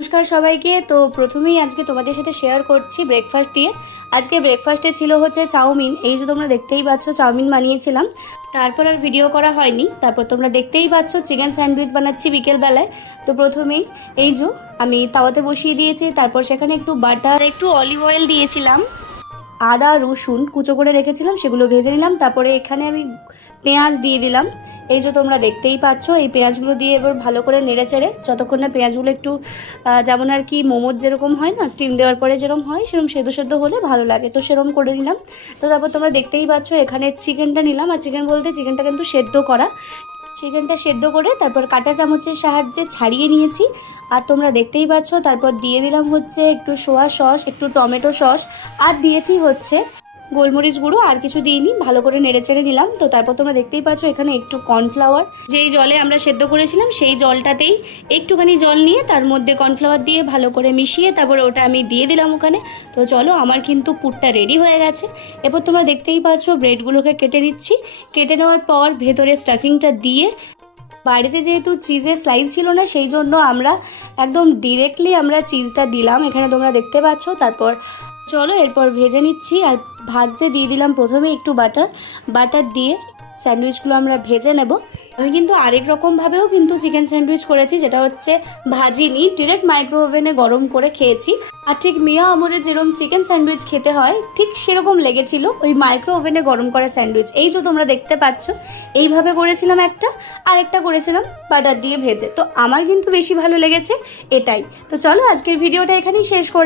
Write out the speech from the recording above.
নমস্কার সবাইকে। তো প্রথমেই আজকে তোমাদের সাথে শেয়ার করছি ব্রেকফাস্ট দিয়ে। আজকে ব্রেকফাস্টে ছিল হচ্ছে চাউমিন। এই যে তোমরা দেখতেই পাচ্ছ চাউমিন বানিয়েছিলাম, তারপর আর ভিডিও করা হয়নি। তারপর তোমরা দেখতেই পাচ্ছ চিকেন স্যান্ডউইচ বানাচ্ছি বিকেলবেলায়। তো প্রথমেই এই যে আমি তাওয়াতে বসিয়ে দিয়েছি, তারপর সেখানে একটু বাটার একটু অলিভ অয়েল দিয়েছিলাম, আদা রসুন কুচো করে রেখেছিলাম সেগুলো ভেজে নিলাম। তারপরে এখানে আমি পেঁয়াজ দিয়ে দিলাম। এই যে তোমরা দেখতেই পাচ্ছ এই পেঁয়াজগুলো দিয়ে এবার ভালো করে নেড়ে চেড়ে যতক্ষণ না পেঁয়াজগুলো একটু যেমন আর কি মোমোর যেরকম হয় না, স্টিম দেওয়ার পরে যেরকম হয় সেরকম সেদ্ধ সেদ্ধ হলে ভালো লাগে, তো সেরকম করে নিলাম। তো তারপর তোমরা দেখতেই পাচ্ছ এখানে চিকেনটা নিলাম, আর চিকেন বলতে চিকেনটা কিন্তু সেদ্ধ করা। চিকেনটা সেদ্ধ করে তারপর কাঁটা চামচের সাহায্যে ছাড়িয়ে নিয়েছি। আর তোমরা দেখতেই পাচ্ছ তারপর দিয়ে দিলাম হচ্ছে একটু সোয়া সস, একটু টমেটো সস, আর দিয়েছি হচ্ছে গোলমরিচ গুঁড়ো, আর কিছু দিইনি। ভালো করে নেড়ে চেড়ে নিলাম। তো তারপর তোমরা দেখতেই পাচ্ছ এখানে একটু কর্নফ্লাওয়ার, যেই জলে আমরা সেদ্ধ করেছিলাম সেই জলটাতেই একটুখানি জল নিয়ে তার মধ্যে কর্নফ্লাওয়ার দিয়ে ভালো করে মিশিয়ে তারপরে ওটা আমি দিয়ে দিলাম ওখানে। তো চলো আমার কিন্তু পুরটা রেডি হয়ে গেছে। এরপর তোমরা দেখতেই পাচ্ছ ব্রেডগুলোকে কেটে নিচ্ছি। কেটে নেওয়ার পর ভেতরে স্টাফিংটা দিয়ে, বাড়িতে যেহেতু চিজের স্লাইস ছিল না সেই জন্য আমরা একদম ডিরেক্টলি আমরা চিজটা দিলাম এখানে তোমরা দেখতে পাচ্ছ। তারপর চলো এরপর ভেজে নিচ্ছি। আর ভাজতে দিয়ে দিলাম প্রথমে একটু বাটার দিয়ে স্যান্ডউইচগুলো আমরা ভেজে নেব। আমি কিন্তু আরেক রকমভাবেও কিন্তু চিকেন স্যান্ডউইচ করেছি, যেটা হচ্ছে ভাজিনি, ডিরেক্ট মাইক্রো ওভেনে গরম করে খেয়েছি। আর ঠিক মিয়া আমরের যেরকম চিকেন স্যান্ডউইচ খেতে হয় ঠিক সেরকম লেগেছিল ওই মাইক্রো ওভেনে গরম করা স্যান্ডউইচ। এই যে তোমরা দেখতে পাচ্ছ এইভাবে করেছিলাম একটা, আরেকটা করেছিলাম বাটার দিয়ে ভেজে। তো আমার কিন্তু বেশি ভালো লেগেছে এটাই। তো চলো আজকের ভিডিওটা এখানেই শেষ করলাম।